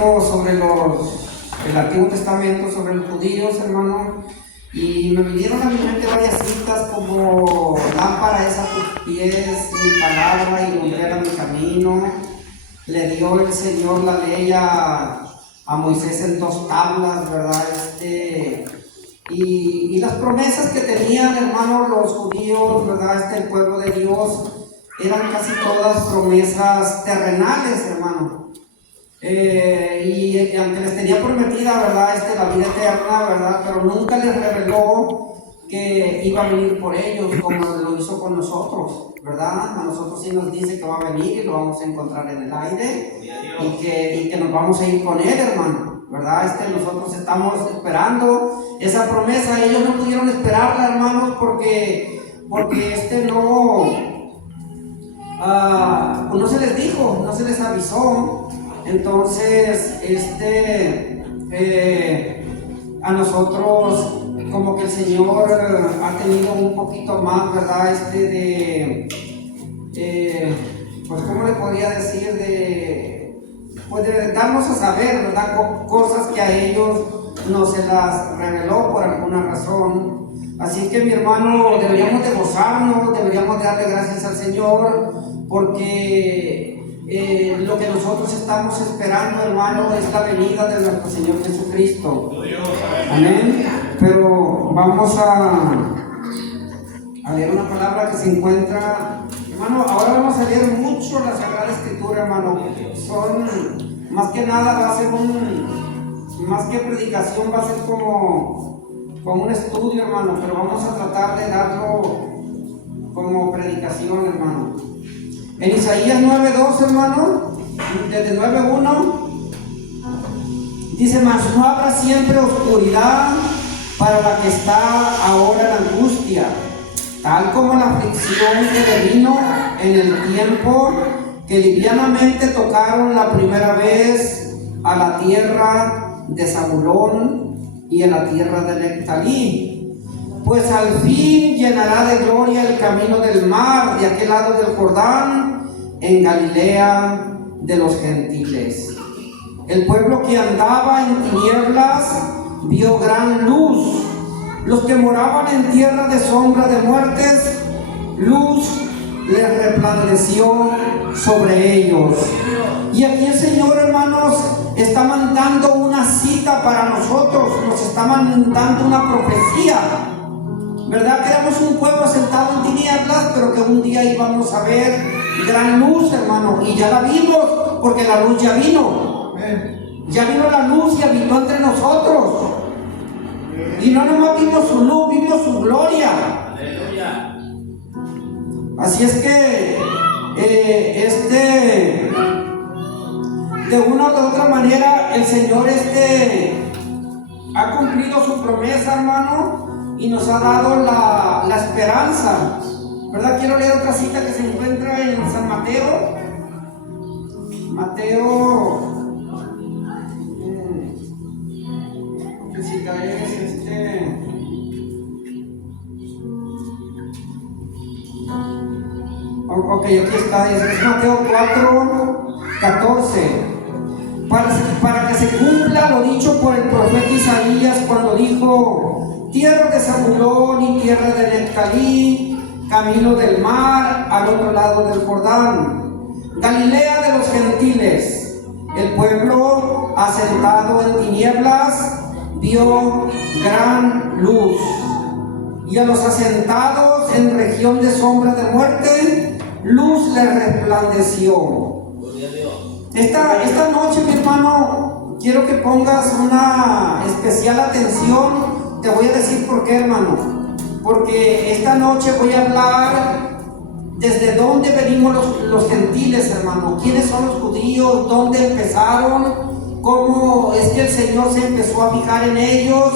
leyendo sobre el Antiguo Testamento, sobre los judíos, hermano, y me vinieron a mi mente varias citas como lámpara es a tus pies mi palabra y lumbrera mi camino. Le dio el Señor la ley a Moisés en 2 tablas, ¿verdad? Y las promesas que tenían, hermano, los judíos, ¿verdad? El pueblo de Dios, eran casi todas promesas terrenales, hermano. Y aunque les tenía prometida, ¿verdad? La vida eterna, ¿verdad? Pero nunca les reveló que iba a venir por ellos, como lo hizo con nosotros, ¿verdad? A nosotros sí nos dice que va a venir y lo vamos a encontrar en el aire y que nos vamos a ir con él, hermano, ¿verdad? Nosotros estamos esperando esa promesa. Ellos no pudieron esperarla, hermanos, porque no se les dijo, no se les avisó. Entonces, a nosotros como que el Señor ha tenido un poquito más, ¿verdad? Pues, ¿cómo le podría decir? De darnos a saber, ¿verdad? Cosas que a ellos no se las reveló por alguna razón. Así que, mi hermano, deberíamos de gozarnos, deberíamos de darle gracias al Señor, porque lo que nosotros estamos esperando, hermano, es la venida de nuestro Señor Jesucristo. Amén. Pero vamos a leer una palabra que se encuentra, hermano. Ahora vamos a leer mucho la Sagrada Escritura, hermano. Más que nada va a ser más que predicación, va a ser como un estudio, hermano, pero vamos a tratar de darlo como predicación, hermano. En Isaías 9:2, hermano, desde 9:1, dice: mas no habrá siempre oscuridad para la que está ahora la angustia, tal como la aflicción que le vino en el tiempo que livianamente tocaron la primera vez a la tierra de Zabulón y a la tierra de Neftalí. Pues al fin llenará de gloria el camino del mar de aquel lado del Jordán, en Galilea de los gentiles. El pueblo que andaba en tinieblas vio gran luz. Los que moraban en tierra de sombra de muertes, luz les resplandeció sobre ellos. Y aquí el Señor, hermanos, está mandando una cita para nosotros, nos está mandando una profecía, ¿verdad? Que éramos un pueblo sentado en tinieblas, pero que un día íbamos a ver gran luz, hermano, y ya la vimos, porque la luz ya vino. Ya vino la luz y habitó entre nosotros. Y no nomás vimos su luz, vimos su gloria. Así es que de una u otra manera el Señor ha cumplido su promesa, hermano, y nos ha dado la esperanza, ¿verdad? Quiero leer otra cita que se encuentra en San Mateo. ¿Qué cita es Ok, aquí está, es Mateo 4:14. Para que se cumpla lo dicho por el profeta Isaías cuando dijo: tierra de Zabulón y tierra de Neftalí, camino del mar al otro lado del Jordán, Galilea de los gentiles. El pueblo asentado en tinieblas vio gran luz, y a los asentados en región de sombra de muerte, luz les resplandeció. Esta noche, mi hermano, quiero que pongas una especial atención. Te voy a decir por qué, hermano. Porque esta noche voy a hablar desde dónde venimos los gentiles, hermano. ¿Quiénes son los judíos? ¿Dónde empezaron? ¿Cómo es que el Señor se empezó a fijar en ellos?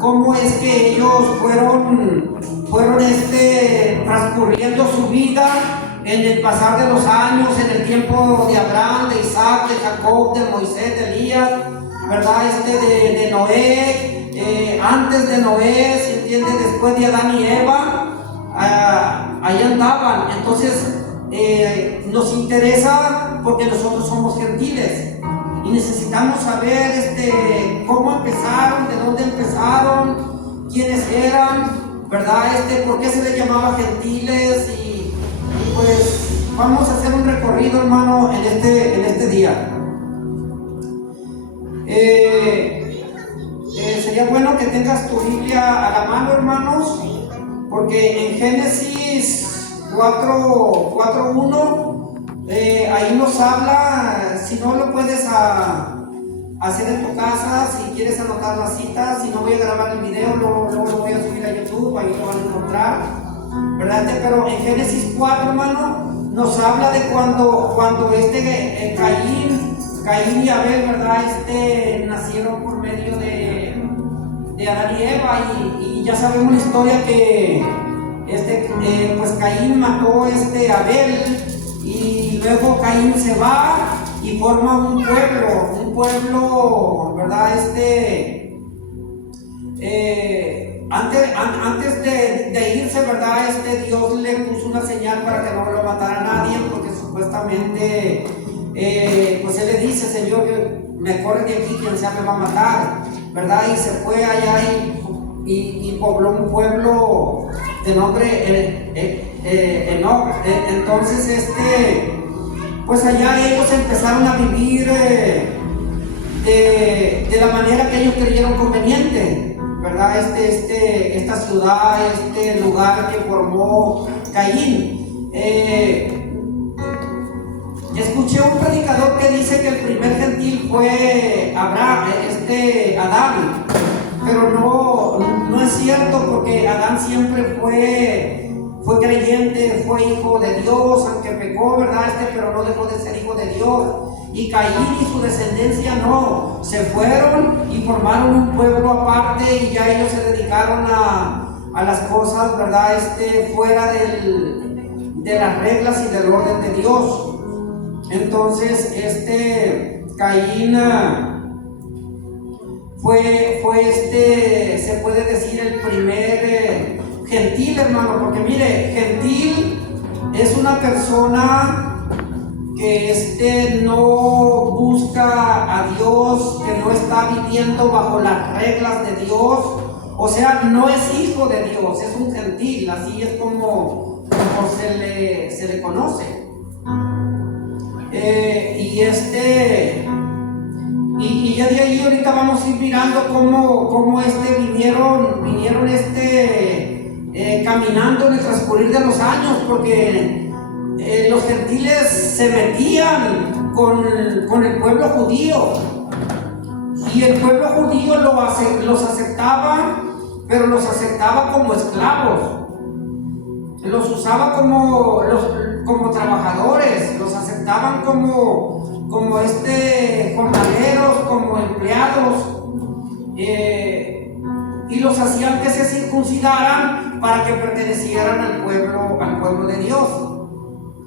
¿Cómo es que ellos fueron transcurriendo su vida en el pasar de los años, en el tiempo de Abraham, de Isaac, de Jacob, de Moisés, de Elías, ¿verdad? De Noé, antes de Noé, ¿se entiende? Después de Adán y Eva, ahí andaban. Entonces nos interesa porque nosotros somos gentiles. Y necesitamos saber cómo empezaron, de dónde empezaron, quiénes eran, ¿verdad? Por qué se les llamaba gentiles. Y pues vamos a hacer un recorrido, hermano, en este día. Sería bueno que tengas tu Biblia a la mano, hermanos, porque en Génesis 4:1 ahí nos habla. Si no lo puedes hacer en tu casa, si quieres anotar la cita, si no voy a grabar el video, luego lo voy a subir a YouTube, ahí lo van a encontrar, ¿verdad? Pero en Génesis 4, hermano, nos habla de cuando Caín y Abel, ¿verdad? Nacieron por medio de Adán y Eva, y ya sabemos la historia que pues Caín mató a Abel, y luego Caín se va y forma un pueblo, ¿verdad? Antes de irse, ¿verdad? Dios le puso una señal para que no lo matara nadie, porque supuestamente pues él le dice: Señor, me corre de aquí, quien sea me va a matar, ¿verdad? Y se fue allá y pobló un pueblo de nombre Enoc. Entonces pues allá ellos empezaron a vivir de la manera que ellos creyeron conveniente, ¿verdad? Esta ciudad, este lugar que formó Caín. Escuché un predicador que dice que el primer gentil fue Adán, pero no es cierto, porque Adán siempre fue creyente, fue hijo de Dios, aunque pecó, ¿verdad? Pero no dejó de ser hijo de Dios. Y Caín y su descendencia no, se fueron y formaron un pueblo aparte, y ya ellos se dedicaron a las cosas, ¿verdad? Fuera de las reglas y del orden de Dios. Entonces Caín fue se puede decir el primer gentil, hermano, porque mire, gentil es una persona que no busca a Dios, que no está viviendo bajo las reglas de Dios, o sea, no es hijo de Dios, es un gentil, así es como se le conoce. Y ya de ahí ahorita vamos a ir mirando cómo vinieron caminando en el transcurrir de los años, porque los gentiles se metían con el pueblo judío, y el pueblo judío los aceptaba, pero los aceptaba como esclavos, los usaba como trabajadores, los aceptaban como jornaleros, como empleados, y los hacían que se circuncidaran para que pertenecieran al pueblo de Dios.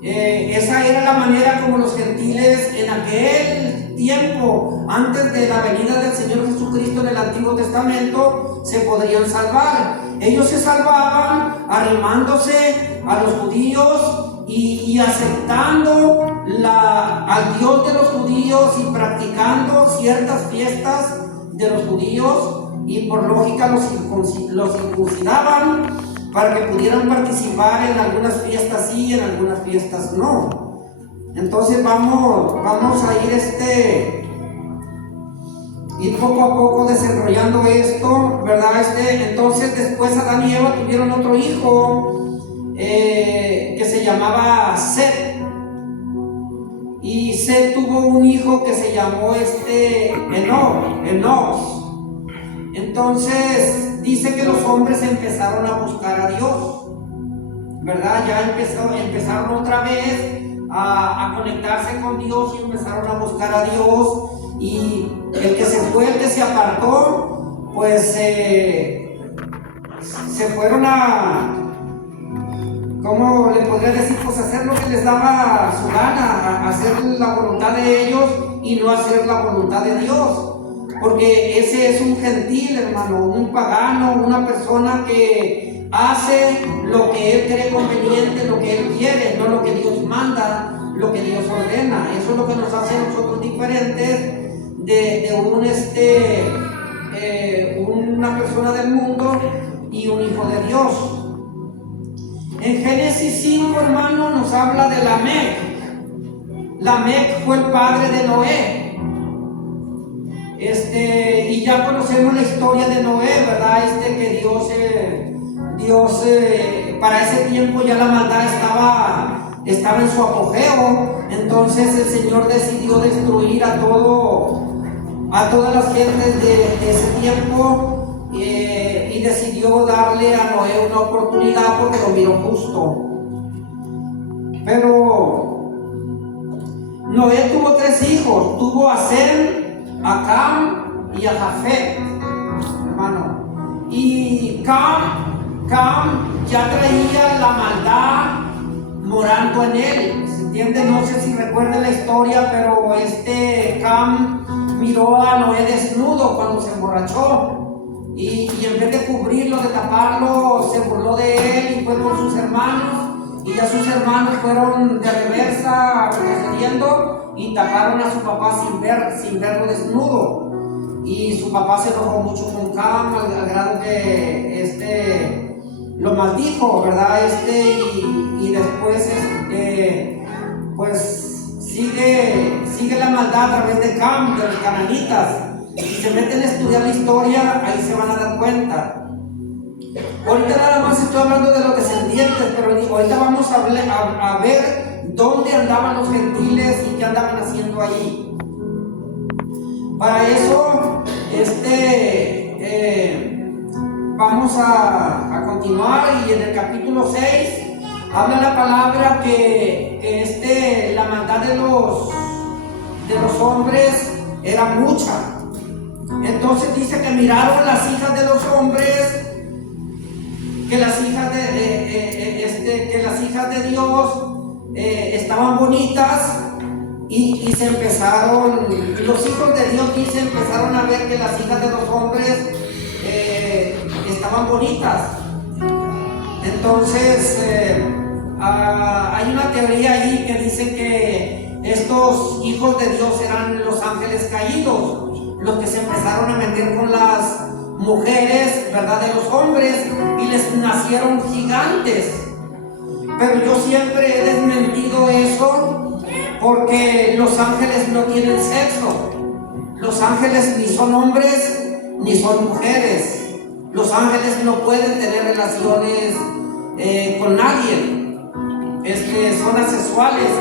Esa era la manera como los gentiles en aquel tiempo, antes de la venida del Señor Jesucristo en el Antiguo Testamento, se podrían salvar. Ellos se salvaban arrimándose a los judíos y aceptando al Dios de los judíos, y practicando ciertas fiestas de los judíos, y por lógica los circuncidaban para que pudieran participar en algunas fiestas sí, en algunas fiestas no. Entonces vamos a ir poco a poco desarrollando esto, ¿verdad? Entonces después Adán y Eva tuvieron otro hijo que se llamaba Set, y Set tuvo un hijo que se llamó Enos. Entonces dice que los hombres empezaron a buscar a Dios, ¿verdad? Ya empezaron otra vez a conectarse con Dios, y empezaron a buscar a Dios, y el que se fue, el que se apartó, pues se fueron ¿cómo le podría decir? Pues hacer lo que les daba su gana, hacer la voluntad de ellos y no hacer la voluntad de Dios. Porque ese es un gentil, hermano, un pagano, una persona que hace lo que él cree conveniente, lo que él quiere, no lo que Dios manda, lo que Dios ordena. Eso es lo que nos hace a nosotros diferentes de una persona del mundo y un hijo de Dios. En Génesis 5, hermano, nos habla de Lamec. Lamec fue el padre de Noé. Y ya conocemos la historia de Noé, ¿verdad? Que Dios para ese tiempo ya la maldad estaba en su apogeo. Entonces el Señor decidió destruir a todas las gentes de ese tiempo. Y decidió darle a Noé una oportunidad porque lo miró justo. Pero Noé tuvo 3 hijos, tuvo a Sem, a Cam y a Jafet, hermano. Y Cam ya traía la maldad morando en él, ¿se entiende? No sé si recuerdan la historia, pero Cam miró a Noé desnudo cuando se emborrachó. Y en vez de cubrirlo, de taparlo, se burló de él y fue con sus hermanos. Y ya sus hermanos fueron de reversa, retrocediendo, y taparon a su papá sin verlo desnudo. Y su papá se enojó mucho con Cam, al grado que lo maldijo, ¿verdad? Y después pues sigue la maldad a través de Cam, de los cananitas. Si se meten a estudiar la historia, ahí se van a dar cuenta. Ahorita nada más estoy hablando de los descendientes, pero ahorita vamos a ver dónde andaban los gentiles y qué andaban haciendo allí. Para eso, vamos a continuar, y en el capítulo 6 habla la palabra que la maldad de los hombres era mucha. Entonces dice que miraron las hijas de los hombres, que las hijas de Dios estaban bonitas, y se empezaron, los hijos de Dios empezaron a ver que las hijas de los hombres estaban bonitas. Entonces hay una teoría ahí que dice que estos hijos de Dios eran los ángeles caídos, los que se empezaron a meter con las mujeres, ¿verdad?, de los hombres, y les nacieron gigantes. Pero yo siempre he desmentido eso, porque los ángeles no tienen sexo. Los ángeles ni son hombres ni son mujeres. Los ángeles no pueden tener relaciones con nadie. Son asexuales.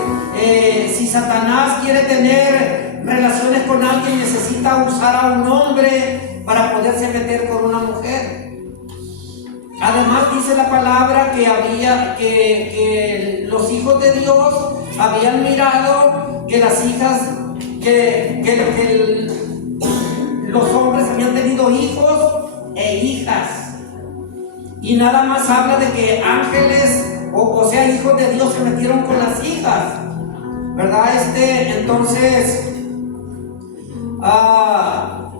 Si Satanás quiere tener relaciones con alguien, necesita usar a un hombre para poderse meter con una mujer. Además dice la palabra que los hijos de Dios habían mirado que las hijas, que los hombres habían tenido hijos e hijas. Y nada más habla de que ángeles, o sea, hijos de Dios, se metieron con las hijas, ¿verdad? Entonces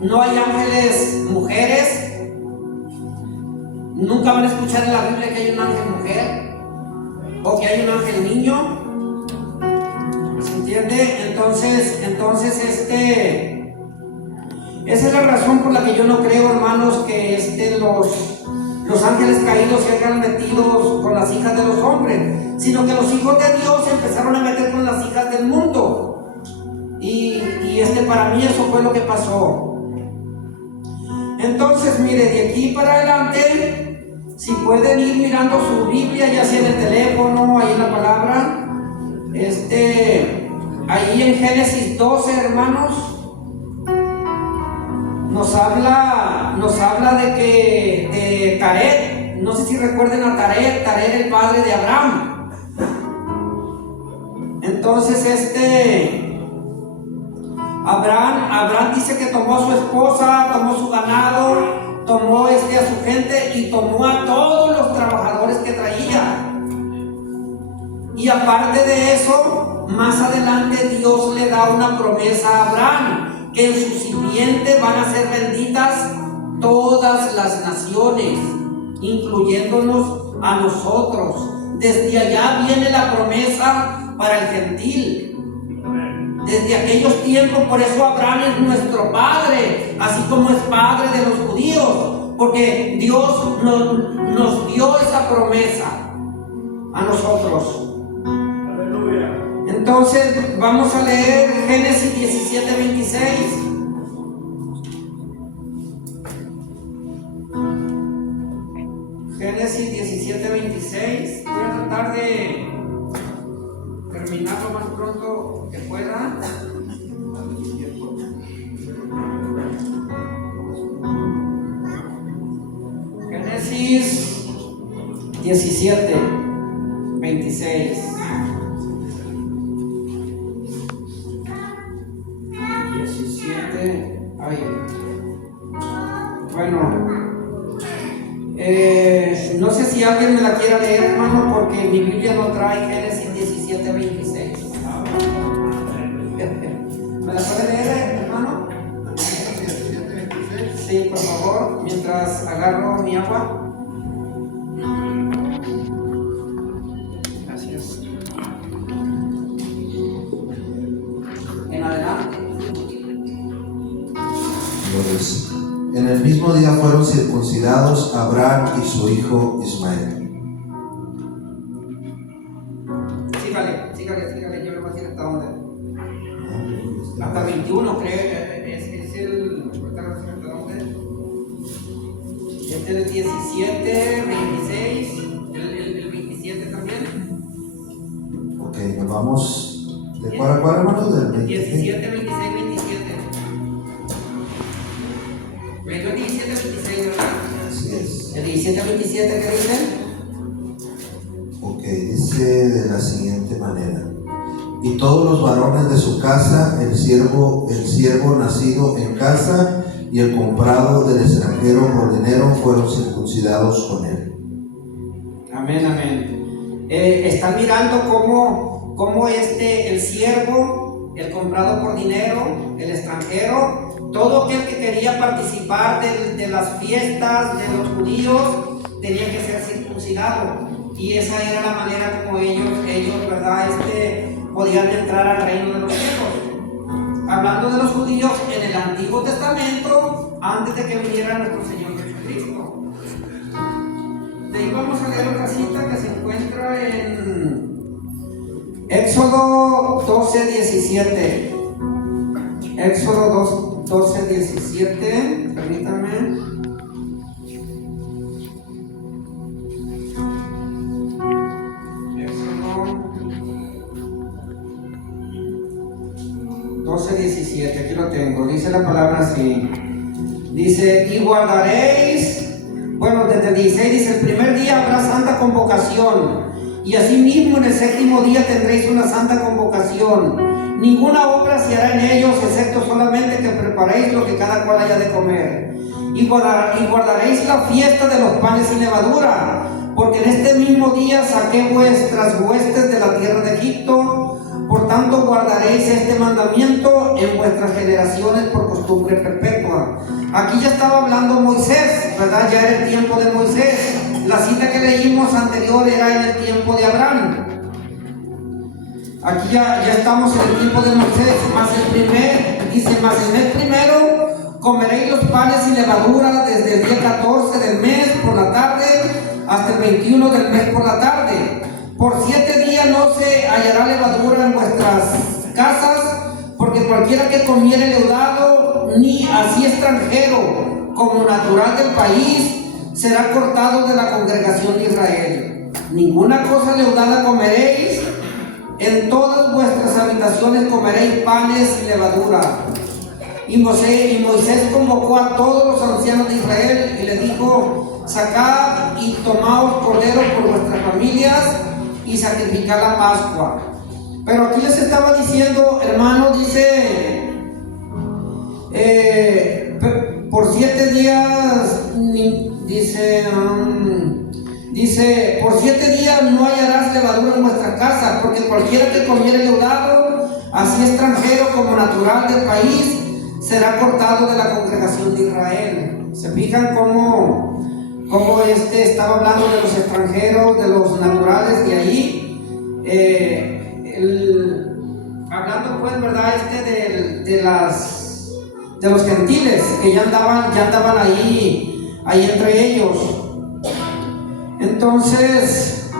no hay ángeles mujeres. Nunca van a escuchar en la Biblia que hay un ángel mujer o que hay un ángel niño. ¿Se entiende? Entonces esa es la razón por la que yo no creo, hermanos, que los ángeles caídos se hayan metido con las hijas de los hombres, sino que los hijos de Dios se empezaron a meter con las hijas del mundo. Y para mí eso fue lo que pasó. Entonces, mire, de aquí para adelante, si pueden ir mirando su Biblia, ya sea en el teléfono, ahí en la palabra, ahí en Génesis 12, hermanos, nos habla de Taret. No sé si recuerden a Taret el padre de Abraham. Entonces Abraham dice que tomó a su esposa, tomó su ganado, tomó a su gente y tomó a todos los trabajadores que traía. Y aparte de eso, más adelante Dios le da una promesa a Abraham, que en su simiente van a ser benditas todas las naciones, incluyéndonos a nosotros. Desde allá viene la promesa para el gentil. desde aquellos tiempos. Por eso Abraham es nuestro padre, así como es padre de los judíos, porque Dios nos dio esa promesa a nosotros. Aleluya. Entonces vamos a leer Génesis 17:26. Génesis 17:26. Voy a tratar de terminar lo más pronto que pueda. Génesis 17:26. 17. Ay. Bueno. No sé si alguien me la quiera leer, hermano, porque mi Biblia no trae Génesis 17:26. ¿Me la puede leer, hermano? Sí, por favor, mientras agarro mi agua. Gracias. En adelante. En el mismo día fueron circuncidados Abraham y su hijo Ismael. Sígale, yo le voy a decir hasta dónde. Hasta 21, creo, es el. ¿Hasta dónde? Este es el 17, 26, el 27 también. Ok, nos vamos. ¿De cuál a cuál, hermano? Del 17, 26, 27. Me dio 17, 26, ¿verdad? Así es. El 17, 27, ¿qué dice? Ok, dice de la siguiente manera: y todos los varones de su casa, el siervo nacido en casa y el comprado del extranjero por dinero, fueron circuncidados con él. Amén, amén. Están mirando cómo el siervo, el comprado por dinero, el extranjero, todo aquel que quería participar de las fiestas de los judíos tenía que ser circuncidado. Y esa era la manera como ellos ¿verdad? Podían entrar al reino de los cielos. Hablando de los judíos en el Antiguo Testamento, antes de que viniera nuestro Señor Jesucristo. De ahí vamos a leer otra cita que se encuentra en Éxodo 12:17. Éxodo 12:17, permítanme. Éxodo 12:17, aquí lo tengo. Dice la palabra así. Dice, y guardaréis, bueno, desde el 16 dice, el primer día habrá santa convocación, y asimismo en el séptimo día tendréis una santa convocación. Ninguna obra se hará en ellos, excepto solamente que preparéis lo que cada cual haya de comer. Y guardaréis la fiesta de los panes sin levadura, porque en este mismo día saqué vuestras huestes de la tierra de Egipto. Por tanto guardaréis este mandamiento en vuestras generaciones por costumbre perpetua. Aquí ya estaba hablando Moisés, ¿verdad? Ya era el tiempo de Moisés. La cita que leímos anterior era en el tiempo de Abraham. Aquí ya estamos en el tiempo de Moisés. Más en el primero comeréis los panes sin levadura desde el día 14 del mes por la tarde hasta el 21 del mes por la tarde. Por 7 días no se hallará levadura en vuestras casas, porque cualquiera que comiere leudado, ni así extranjero como natural del país, será cortado de la congregación de Israel. Ninguna cosa leudada comeréis, en todas vuestras habitaciones comeréis panes sin levadura. Y Moisés convocó a todos los ancianos de Israel y les dijo: sacad y tomaos corderos por vuestras familias y sacrificad la Pascua. Pero aquí les estaba diciendo, hermano, dice, por 7 días, dice, por 7 días no hallarás levadura en vuestra casa, porque cualquiera que comiere leudado, así extranjero como natural del país, será cortado de la congregación de Israel. ¿Se fijan cómo estaba hablando de los extranjeros, de los naturales de ahí? hablando pues, ¿verdad? De los gentiles que ya andaban ahí entre ellos. Entonces,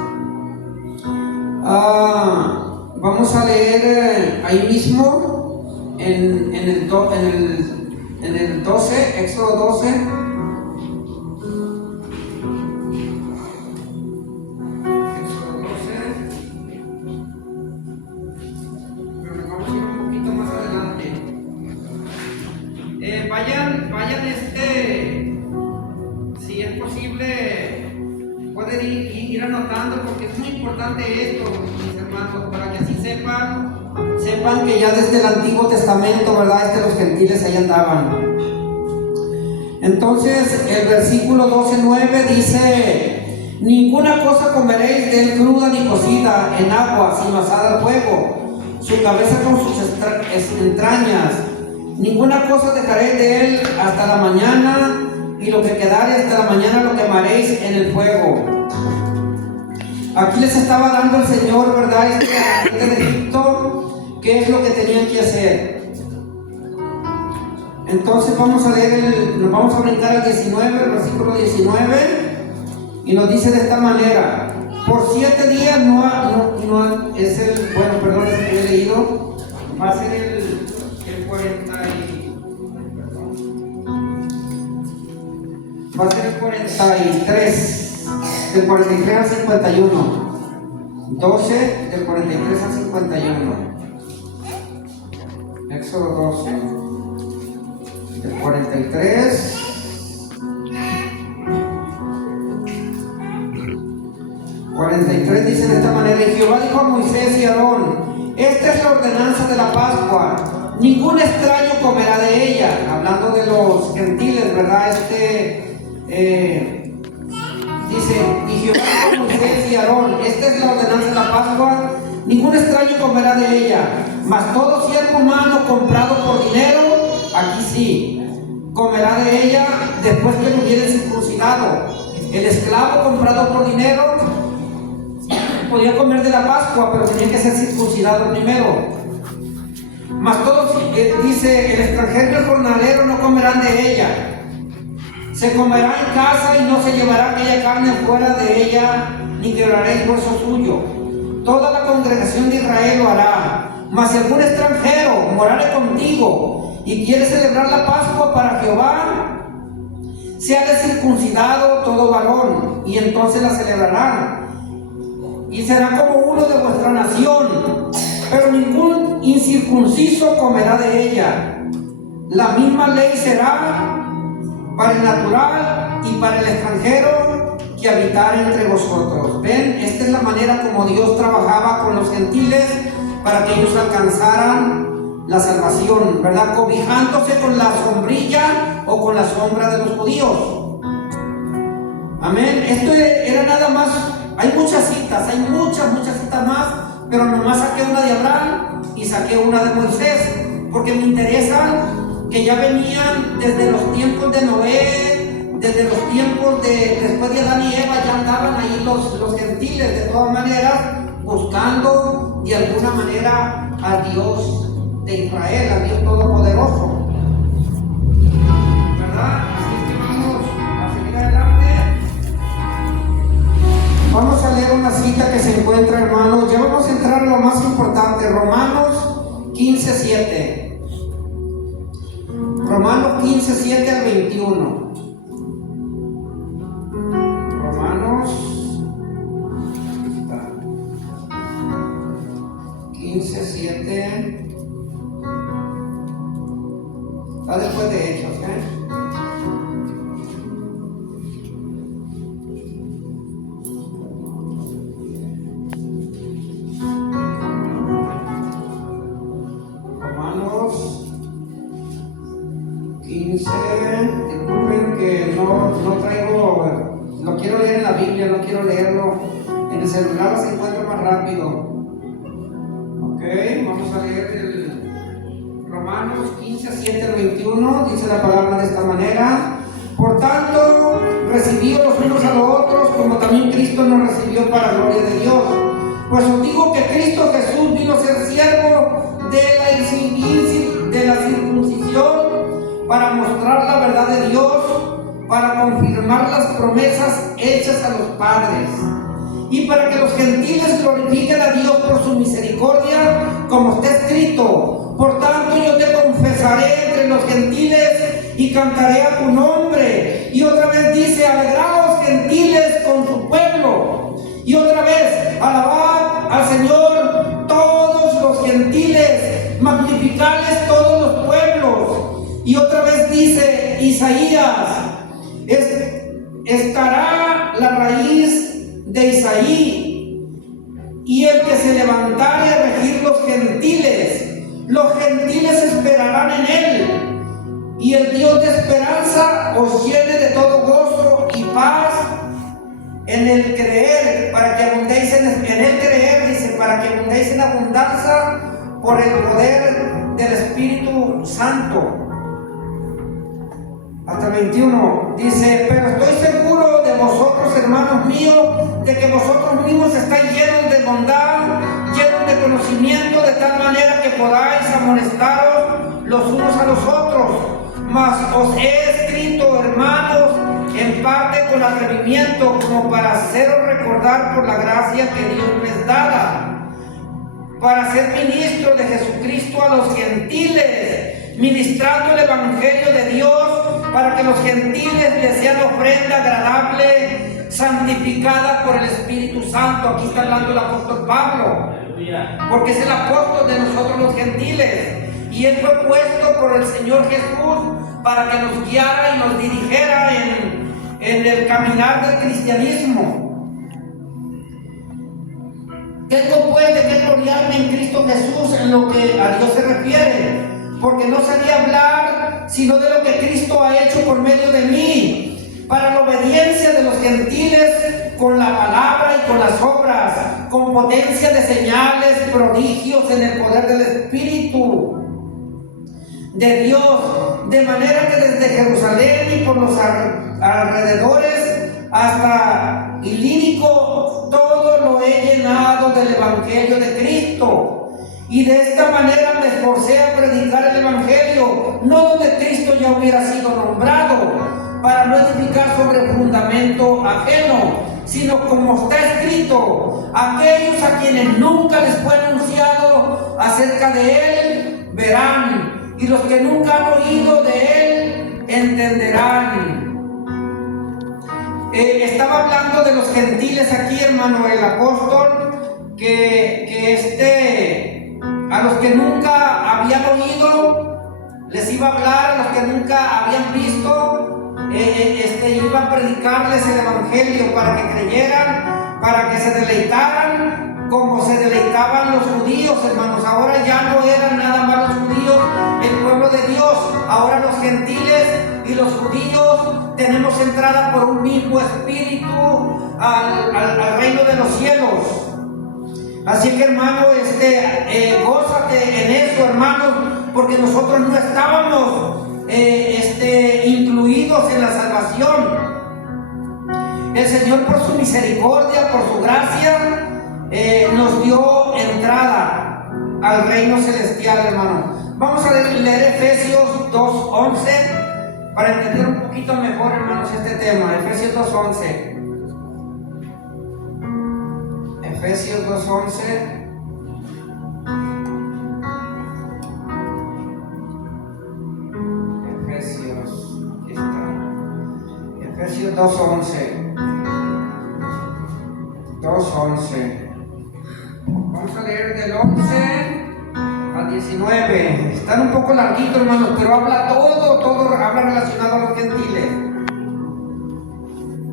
vamos a leer ahí mismo en el 12, Éxodo 12. Si es posible, pueden ir anotando, porque es muy importante esto, mis hermanos, para que así sepan que ya desde el Antiguo Testamento, ¿verdad? Los gentiles ahí andaban. Entonces, el versículo 12:9 dice: ninguna cosa comeréis de él cruda ni cocida en agua, sino asada al fuego, su cabeza con sus entrañas. Ninguna cosa dejaréis de él hasta la mañana, y lo que quedare hasta la mañana lo quemaréis en el fuego. Aquí les estaba dando el Señor, ¿verdad? A la gente de Egipto, qué es lo que tenían que hacer. Entonces vamos a leer, nos vamos a brincar al 19, el versículo 19, y nos dice de esta manera: por 7 días es el, bueno, perdón, es el que he leído, va a ser el 40 va a ser el 43, del 43 al 51. 12, del 43 al 51. Éxodo 12, del 43 dice de esta manera: y Jehová dijo a Moisés y a Aarón: esta es la ordenanza de la Pascua, ningún extraño comerá de ella. Hablando de los gentiles, ¿verdad? Dice: y Jehová dijo a Moisés y a Aarón: esta es la ordenanza de la Pascua, ningún extraño comerá de ella, mas todo siervo humano comprado por dinero, aquí sí, comerá de ella después que lo hubiere circuncidado. El esclavo comprado por dinero podía comer de la Pascua, pero tenía que ser circuncidado primero. Mas todos, dice, el extranjero y el jornalero no comerán de ella. Se comerá en casa y no se llevará aquella carne fuera de ella, ni quebraréis hueso suyo. Toda la congregación de Israel lo hará. Mas si algún extranjero morare contigo y quiere celebrar la Pascua para Jehová, sea circuncidado todo varón, y entonces la celebrarán. Y será como uno de vuestra nación, pero ningún incircunciso comerá de ella. La misma ley será para el natural y para el extranjero que habitare entre vosotros. Ven, esta es la manera como Dios trabajaba con los gentiles para que ellos alcanzaran la salvación, ¿verdad? Cobijándose con la sombrilla o con la sombra de los judíos. Amén. Esto era nada más. Hay muchas citas más, pero nomás saqué una de Abraham y saqué una de Moisés, porque me interesan que ya venían desde los tiempos de Noé, desde los tiempos después de Adán y Eva, ya andaban ahí los gentiles, de todas maneras, buscando de alguna manera al Dios de Israel, al Dios Todopoderoso, ¿verdad? Así es que vamos a seguir adelante. Vamos a leer una cita que se encuentra, hermanos. Ya vamos a entrar a lo más importante, Romanos 15:7. Romanos 15:7 al 21. Romanos 15:7. Está después de Hechos, Disculpen que no traigo, lo quiero leer en la Biblia, no quiero leerlo en el celular, se encuentra más rápido. Ok, vamos a leer el Romanos 15:7 al 21, dice la palabra de esta manera: por tanto, recibíos los unos a los otros, como también Cristo nos recibió para gloria de Dios. Pues os digo que Cristo Jesús vino a ser siervo confirmar las promesas hechas a los padres, y para que los gentiles glorifiquen a Dios por su misericordia, como está escrito: por tanto yo te confesaré entre los gentiles y cantaré a tu nombre. Y otra vez dice: alegraos gentiles con su pueblo. Y otra vez: alabad al Señor todos los gentiles, magnificadles todos los pueblos. Y otra vez dice Isaías: estará la raíz de Isaí, y el que se levantare a regir los gentiles esperarán en él, y el Dios de esperanza os llene de todo gozo y paz en el creer, para que abundéis en el creer, dice, para que abundéis en abundancia por el poder del Espíritu Santo. Hasta 21 dice: pero estoy seguro de vosotros, hermanos míos, de que vosotros mismos estáis llenos de bondad, llenos de conocimiento, de tal manera que podáis amonestaros los unos a los otros. Mas os he escrito, hermanos, en parte con atrevimiento, como para haceros recordar por la gracia que Dios les da, para ser ministro de Jesucristo a los gentiles, ministrando el evangelio de Dios, para que los gentiles les sean ofrenda agradable, santificada por el Espíritu Santo. Aquí está hablando el apóstol Pablo, porque es el apóstol de nosotros los gentiles, y él fue puesto por el Señor Jesús para que nos guiara y nos dirigiera en el caminar del cristianismo. Tengo pues de qué gloriarme en Cristo Jesús en lo que a Dios se refiere, porque no sabía hablar sino de lo que Cristo ha hecho por medio de mí, para la obediencia de los gentiles, con la palabra y con las obras, con potencia de señales, prodigios en el poder del Espíritu de Dios, de manera que desde Jerusalén y por los alrededores hasta Ilírico todo lo he llenado del Evangelio de Cristo. Y de esta manera me esforcé a predicar el Evangelio, no donde Cristo ya hubiera sido nombrado, para no edificar sobre fundamento ajeno, sino como está escrito: aquellos a quienes nunca les fue anunciado acerca de Él verán, y los que nunca han oído de Él entenderán. Estaba hablando de los gentiles aquí, hermano, el apóstol, a los que nunca habían oído, les iba a hablar; a los que nunca habían visto, iba a predicarles el Evangelio para que creyeran, para que se deleitaran como se deleitaban los judíos, hermanos. Ahora ya no eran nada más los judíos el pueblo de Dios, ahora los gentiles y los judíos tenemos entrada por un mismo espíritu al reino de los cielos. Así que, hermano, gózate en eso, hermanos, porque nosotros no estábamos incluidos en la salvación. El Señor, por su misericordia, por su gracia, nos dio entrada al reino celestial, hermano. Vamos a leer Efesios 2:11 para entender un poquito mejor, hermanos, este tema. Efesios 2:11. Efesios 2:11. Aquí está. Efesios 2:11. 2:11. Vamos a leer del 11 al 19. Están un poco larguitos, hermanos, pero habla todo habla relacionado a los gentiles.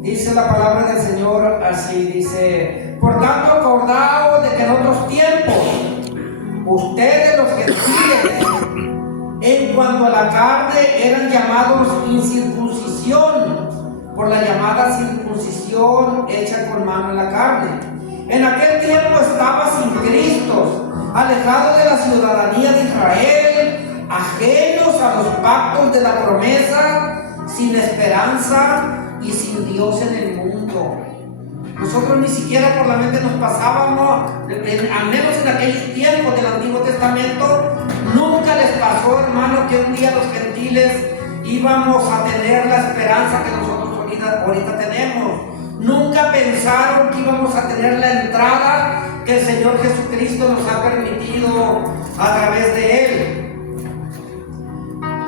Dice la palabra del Señor así, dice: por tanto, acordaos de que en otros tiempos ustedes, los gentiles, en cuanto a la carne, eran llamados incircuncisión por la llamada circuncisión hecha con mano en la carne. En aquel tiempo estaba sin Cristo, alejados de la ciudadanía de Israel, ajenos a los pactos de la promesa, sin esperanza y sin Dios en el mundo. Nosotros ni siquiera por la mente nos pasábamos, al menos en aquellos tiempos del Antiguo Testamento, nunca les pasó, hermano, que un día los gentiles íbamos a tener la esperanza que nosotros ahorita tenemos. Nunca pensaron que íbamos a tener la entrada que el Señor Jesucristo nos ha permitido a través de Él.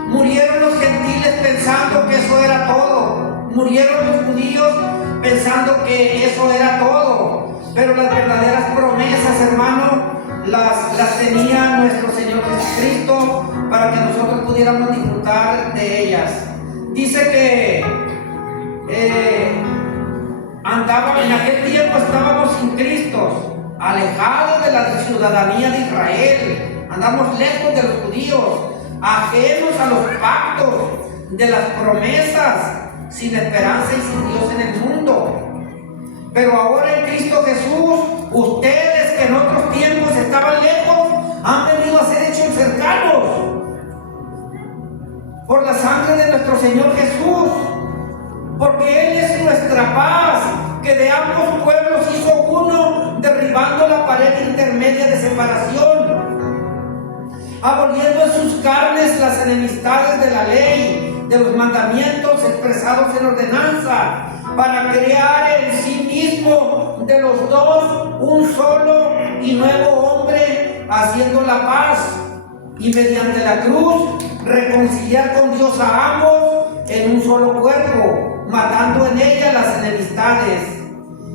Murieron los gentiles pensando que eso era todo. Murieron los judíos pensando que eso era todo. Pero las verdaderas promesas, hermano, las tenía nuestro Señor Jesucristo para que nosotros pudiéramos disfrutar de ellas. Dice que en aquel tiempo estábamos sin Cristo, alejados de la ciudadanía de Israel, andamos lejos de los judíos, ajenos a los pactos de las promesas, sin esperanza y sin Dios en el mundo. Pero ahora en Cristo Jesús, ustedes que en otros tiempos estaban lejos, han venido a ser hechos cercanos por la sangre de nuestro Señor Jesús, porque Él es nuestra paz, que de ambos pueblos hizo uno, derribando la pared intermedia de separación, aboliendo en sus carnes las enemistades de la ley, de los mandamientos expresados en ordenanza, para crear en sí mismo de los dos un solo y nuevo hombre, haciendo la paz, y mediante la cruz reconciliar con Dios a ambos en un solo cuerpo, matando en ella las enemistades.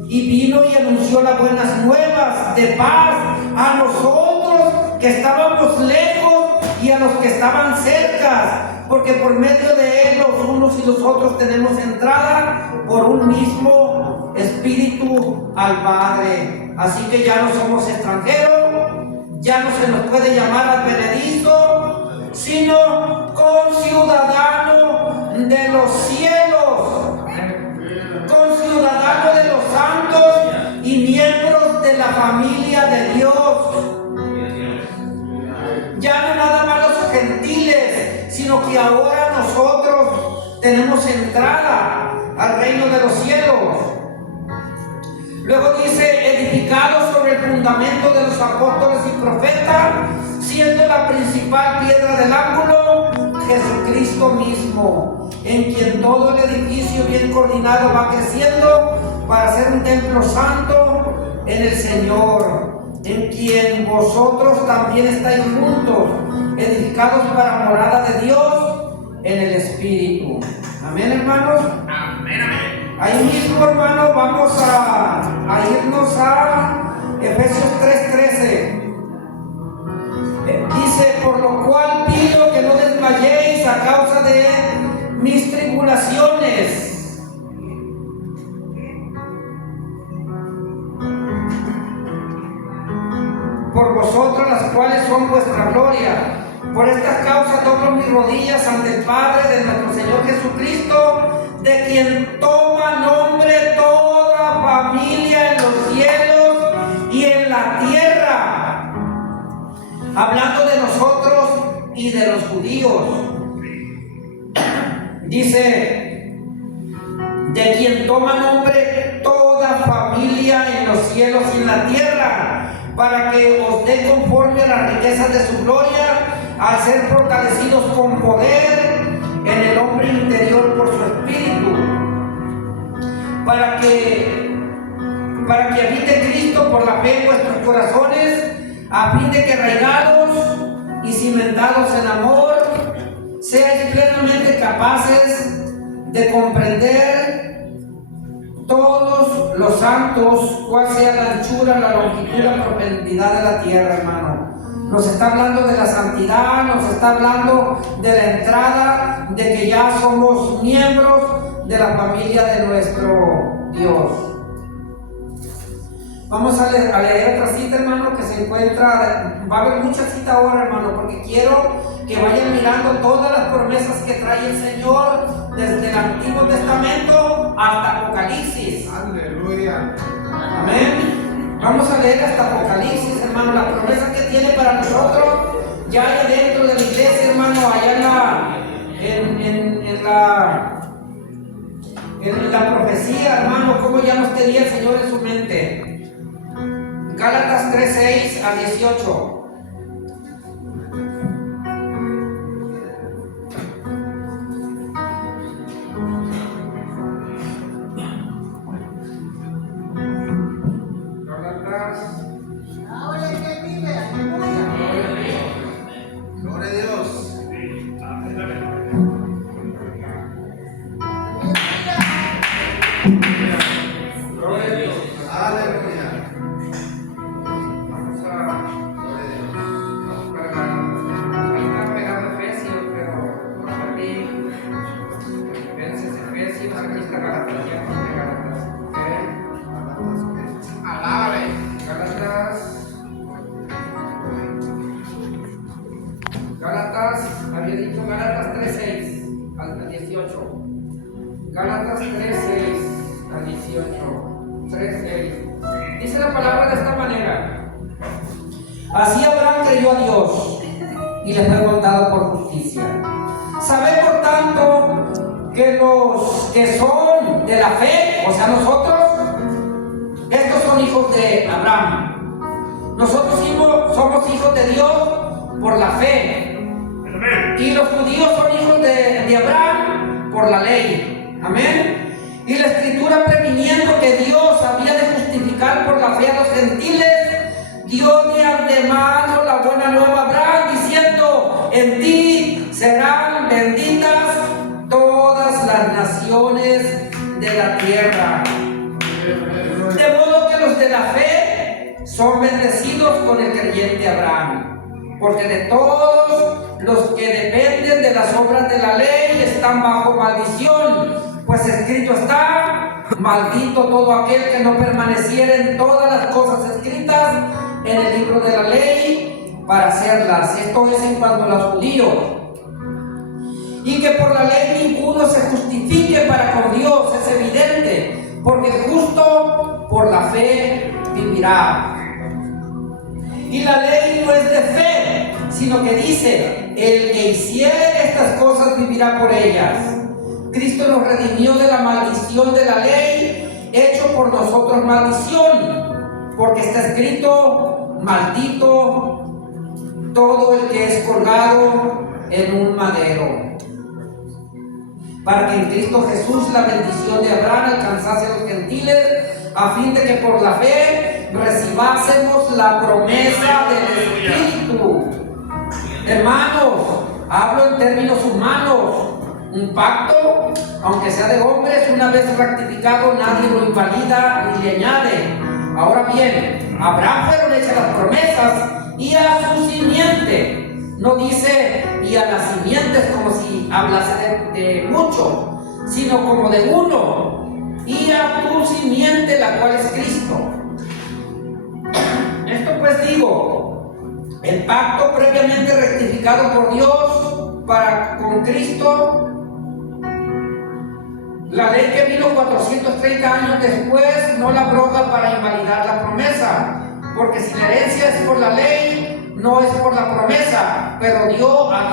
Y vino y anunció las buenas nuevas de paz a nosotros que estábamos lejos y a los que estaban cerca, porque por medio de Él los unos y los otros tenemos entrada por un mismo Espíritu al Padre. Así que ya no somos extranjeros, ya no se nos puede llamar advenedizo, sino conciudadano de los cielos, conciudadano de los santos y miembros de la familia de Dios. Ya no nada más los gentiles, sino que ahora nosotros tenemos entrada al reino de los cielos. Luego dice, edificados sobre el fundamento de los apóstoles y profetas, siendo la principal piedra del ángulo Jesucristo mismo, en quien todo el edificio bien coordinado va creciendo para ser un templo santo en el Señor, en quien vosotros también estáis juntos, edificados para morada de Dios en el Espíritu. Amén, hermanos. Amén, amén. Ahí mismo, hermano, vamos a irnos a Efesios 3:13. Dice, por lo cual pido que no desmayéis a causa de mis tribulaciones. Por vosotros, las cuales son vuestra gloria. Por estas causas doblo mis rodillas ante el Padre de nuestro Señor Jesucristo, de quien toma nombre toda familia en los cielos y en la tierra, hablando de nosotros y de los judíos. Dice, de quien toma nombre toda familia en los cielos y en la tierra, para que os dé conforme a las riquezas de su gloria, al ser fortalecidos con poder en el hombre interior por su espíritu, para que habite Cristo por la fe en vuestros corazones, a fin de que arraigados y cimentados en amor, seáis plenamente capaces de comprender todos los santos cuál sea la anchura, la longitud, la profundidad de la tierra, hermano. Nos está hablando de la santidad, nos está hablando de la entrada, de que ya somos miembros de la familia de nuestro Dios. Vamos a leer otra cita, hermano, que se encuentra, va a haber mucha cita ahora, hermano, porque quiero que vayan mirando todas las promesas que trae el Señor desde el Antiguo Testamento hasta Apocalipsis. Aleluya. Amén. Vamos a leer hasta Apocalipsis, hermano, la promesa que tiene para nosotros, ya allá dentro de la iglesia, hermano, allá en la profecía, hermano, cómo ya nos tenía el Señor en su mente. Gálatas 3:6 a 18. Gálatas 3:6 al 18. Gálatas 3:6 al 18. 3:6. Dice la palabra de esta manera: así Abraham creyó a Dios y le fue contado por justicia. Sabed por tanto que los que son de la fe, o sea nosotros, estos son hijos de Abraham. Nosotros somos hijos de Dios por la fe. Y los judíos son hijos de Abraham por la ley. Amén. Y la escritura, previniendo que Dios había de justificar por la fe a los gentiles, dio de antemano la buena nueva a Abraham, diciendo: en ti serán benditas todas las naciones de la tierra. De modo que los de la fe son bendecidos con el creyente Abraham, porque de todos los que dependen de las obras de la ley están bajo maldición, pues escrito está: maldito todo aquel que no permaneciera en todas las cosas escritas en el libro de la ley para hacerlas. Esto es en cuanto a los judíos. Y que por la ley ninguno se justifique para con Dios, es evidente, porque el justo por la fe vivirá. Y la ley no es de fe, sino que dice: el que hiciere estas cosas vivirá por ellas. Cristo nos redimió de la maldición de la ley, hecho por nosotros maldición, porque está escrito: maldito todo el que es colgado en un madero, para que en Cristo Jesús la bendición de Abraham alcanzase a los gentiles, a fin de que por la fe recibásemos la promesa del Espíritu. Hermanos, hablo en términos humanos. Un pacto, aunque sea de hombres, una vez rectificado, nadie lo invalida ni le añade. Ahora bien, a Abraham fueron hechas las promesas, y a su simiente. No dice y a las simientes como si hablase de mucho, sino como de uno, y a tu simiente, la cual es Cristo. Esto pues digo, el pacto previamente rectificado por Dios para con Cristo, la ley que vino 430 años después no la abroga para invalidar la promesa, porque si la herencia es por la ley, no es por la promesa, pero a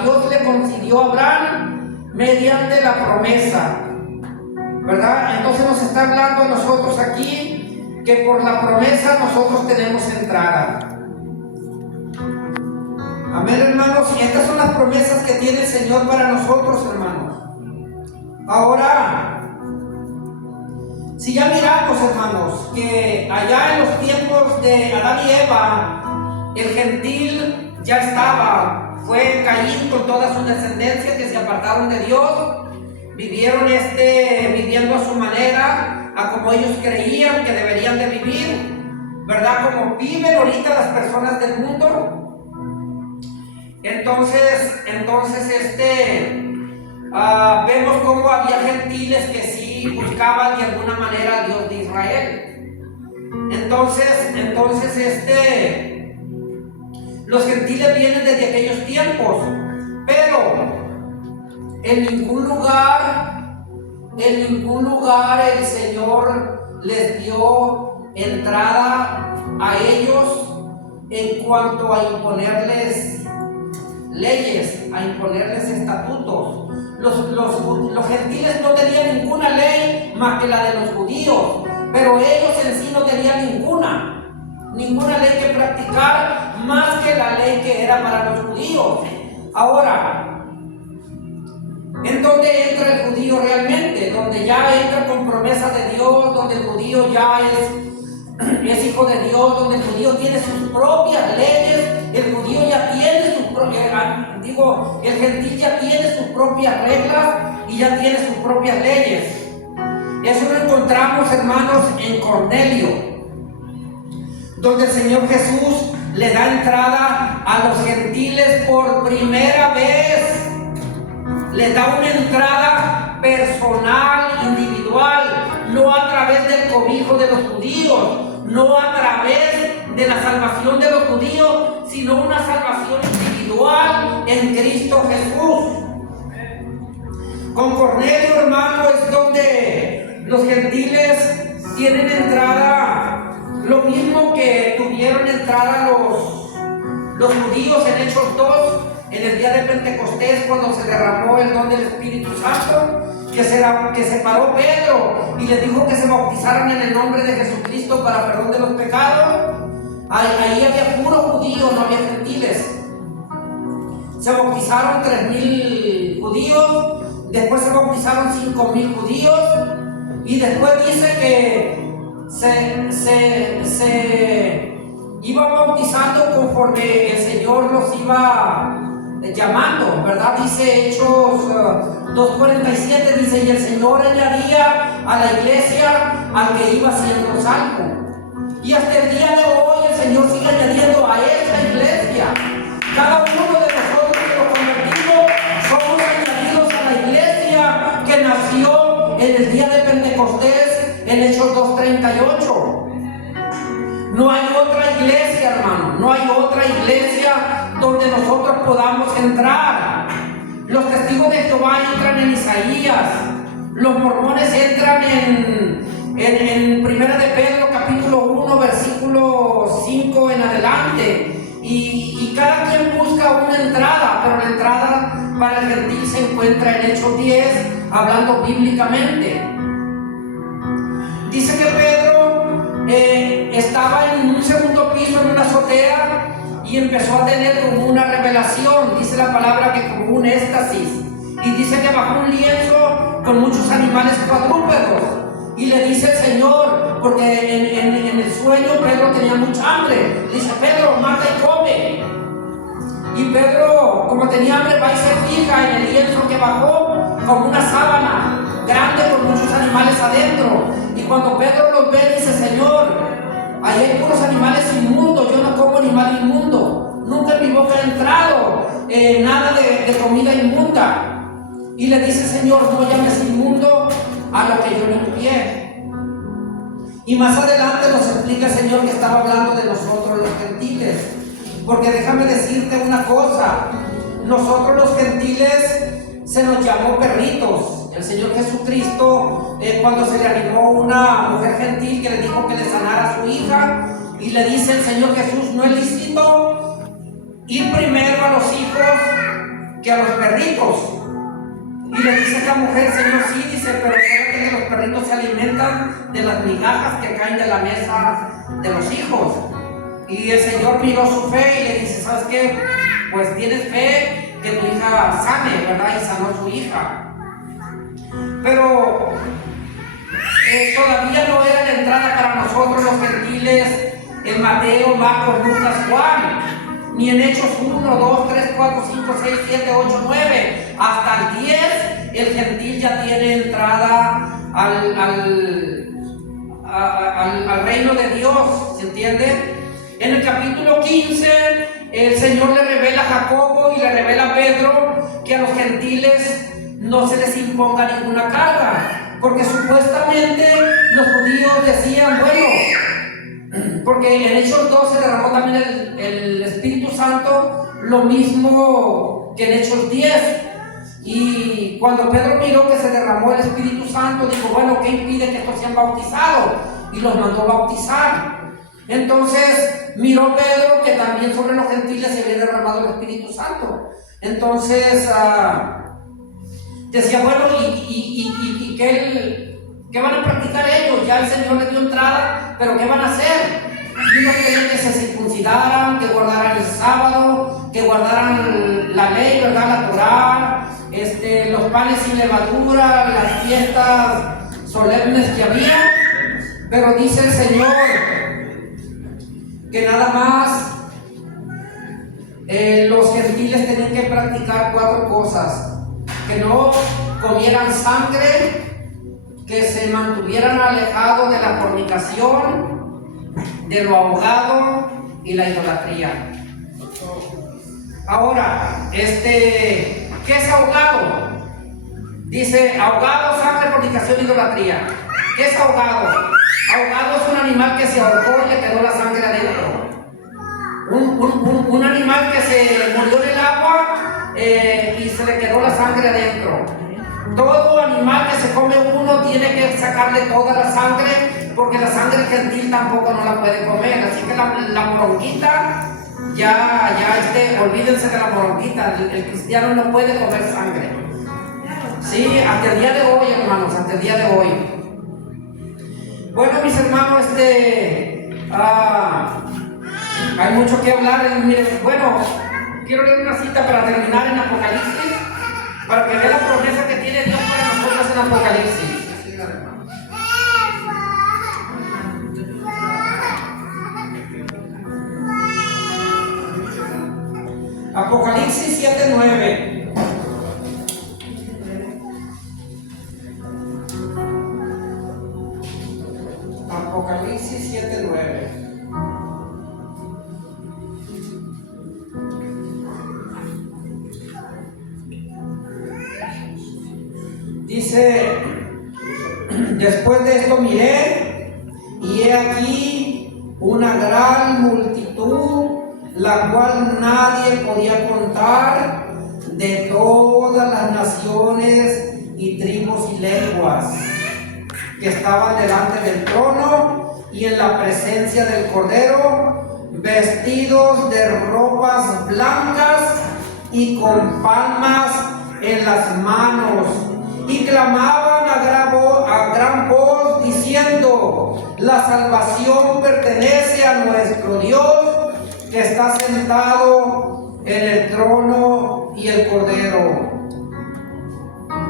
Dios le concedió a Abraham mediante la promesa, ¿verdad? Entonces nos está hablando a nosotros aquí que por la promesa nosotros tenemos entrada. Amén, hermanos. Y estas son las promesas que tiene el Señor para nosotros, hermanos. Ahora, si ya miramos, hermanos, que allá en los tiempos de Adán y Eva, el gentil ya estaba, fue Caín con toda su descendencia que se apartaron de Dios, vivieron viviendo a su manera, a como ellos creían que deberían de vivir, ¿verdad? Como viven ahorita las personas del mundo. Entonces, vemos cómo había gentiles que sí buscaban de alguna manera a Dios de Israel. Entonces, los gentiles vienen desde aquellos tiempos, pero en ningún lugar el Señor les dio entrada a ellos en cuanto a imponerles leyes, a imponerles estatutos. Los gentiles no tenían ninguna ley más que la de los judíos, pero ellos en sí no tenían ninguna ley que practicar más que la ley que era para los judíos. Ahora, ¿en dónde entra el judío realmente? Donde ya entra con promesa de Dios, donde el judío ya es hijo de Dios, donde el judío tiene sus propias leyes, el judío ya tiene sus propias, el gentil ya tiene sus propias reglas y ya tiene sus propias leyes. Eso lo encontramos, hermanos, en Cornelio, donde el Señor Jesús le da entrada a los gentiles por primera vez. Le da una entrada personal, individual, no a través del cobijo de los judíos, no a través de la salvación de los judíos, sino una salvación individual en Cristo Jesús. Con Cornelio, hermano, es donde los gentiles tienen entrada, lo mismo que tuvieron entrada los judíos en Hechos 2, en el día de Pentecostés, cuando se derramó el don del Espíritu Santo, que se paró Pedro y les dijo que se bautizaran en el nombre de Jesucristo para perdón de los pecados. Ahí había puro judío, no había gentiles. Se bautizaron 3,000 judíos, después se bautizaron 5,000 judíos, y después dice que se iban bautizando conforme el Señor los iba llamando, ¿verdad? Dice Hechos 2:47, dice, y el Señor añadía a la iglesia al que iba siendo salvo. Y hasta el día de hoy el Señor sigue añadiendo a esa iglesia. Cada uno de nosotros que nos convertimos somos añadidos a la iglesia que nació en el día de Pentecostés, en Hechos 2:38. No hay otra iglesia, hermano, no hay otra iglesia donde nosotros podamos entrar. Los testigos de Jehová entran en Isaías, los mormones entran en Primera de Pedro, capítulo 1, versículo 5 en adelante, y cada quien busca una entrada, pero la entrada para el gentil se encuentra en Hechos 10, hablando bíblicamente. Dice que Pedro estaba en un segundo piso, en una azotea, y empezó a tener como una revelación. Dice la palabra que como un éxtasis, y dice que bajó un lienzo con muchos animales cuadrúpedos, y le dice el Señor, porque en el sueño Pedro tenía mucha hambre, dice: Pedro, mata y come. Y Pedro, como tenía hambre, va y se fija en el lienzo que bajó, como una sábana grande con muchos animales adentro. Y cuando Pedro los ve, dice: Señor, ahí hay puros animales inmundos, yo no como animal inmundo, nunca en mi boca ha entrado nada de comida inmunda. Y le dice: Señor, no llames inmundo a lo que yo limpié. Y más adelante nos explica el Señor que estaba hablando de nosotros los gentiles, porque déjame decirte una cosa, nosotros los gentiles se nos llamó perritos. El Señor Jesucristo, cuando se le arrimó una mujer gentil que le dijo que le sanara a su hija, y le dice el Señor Jesús: no es lícito ir primero a los hijos que a los perritos. Y le dice esta mujer: Señor, sí, dice, pero fíjate que los perritos se alimentan de las migajas que caen de la mesa de los hijos. Y el Señor miró su fe y le dice: ¿sabes qué? Pues tienes fe que tu hija sane, ¿verdad? Y sanó su hija. Pero todavía no era la entrada para nosotros los gentiles en Mateo, Marcos, Lucas, Juan, ni en Hechos 1, 2, 3, 4, 5, 6, 7, 8, 9, hasta el 10 el gentil ya tiene entrada al reino de Dios, ¿se entiende? En el capítulo 15 el Señor le revela a Jacobo y le revela a Pedro que a los gentiles no se les imponga ninguna carga, porque supuestamente los judíos decían, bueno, porque en Hechos 2 se derramó también el Espíritu Santo, lo mismo que en Hechos 10. Y cuando Pedro miró que se derramó el Espíritu Santo, dijo: bueno, ¿qué impide que estos sean bautizados? Y los mandó bautizar. Entonces miró Pedro que también sobre los gentiles se había derramado el Espíritu Santo. Entonces decía: bueno, ¿y qué van a practicar ellos? Ya el Señor les dio entrada, pero ¿qué van a hacer? Y unos querían que se circuncidaran, que guardaran el sábado, que guardaran la ley, ¿verdad? La Torá, los panes sin levadura, las fiestas solemnes que había. Pero dice el Señor que nada más los gentiles tenían que practicar 4 cosas: que no comieran sangre, que se mantuvieran alejados de la fornicación, de lo ahogado y la idolatría. Ahora, ¿qué es ahogado? Dice: ahogado, sangre, fornicación, idolatría. ¿Qué es ahogado? Ahogado es un animal que se ahorcó y le quedó la sangre adentro. Un animal que se murió en el agua y se le quedó la sangre adentro. Todo animal que se come uno tiene que sacarle toda la sangre, porque la sangre gentil tampoco no la puede comer. Así que la moronguita, olvídense de la moronguita. El cristiano no puede comer sangre. Sí, hasta el día de hoy, hermanos, hasta el día de hoy. Bueno, mis hermanos, hay mucho que hablar. Miren, bueno, quiero leer una cita para terminar en Apocalipsis, para que vean la promesa que tiene Dios para nosotros en Apocalipsis. Apocalipsis 7:9. Apocalipsis 7:9. Dice, después de esto miré, y he aquí una gran multitud, la cual nadie podía contar, de todas las naciones y tribus y lenguas, que estaban delante del trono y en la presencia del Cordero, vestidos de ropas blancas y con palmas en las manos, y clamaban a gran voz diciendo: la salvación pertenece a nuestro Dios, que está sentado en el trono y el Cordero.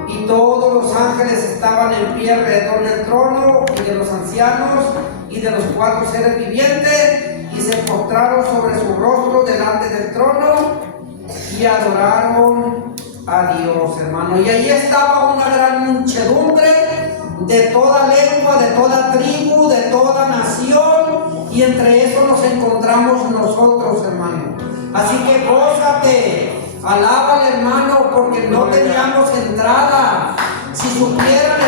Y todos los ángeles estaban en pie alrededor del trono y de los ancianos y de los 4 seres vivientes, y se postraron sobre su rostro delante del trono y adoraron a Dios, hermano. Y ahí estaba una gran muchedumbre de toda lengua, de toda tribu, de toda nación, y entre eso nos encontramos nosotros, hermano. Así que gózate, alaba al hermano, porque no teníamos entrada. Si supieran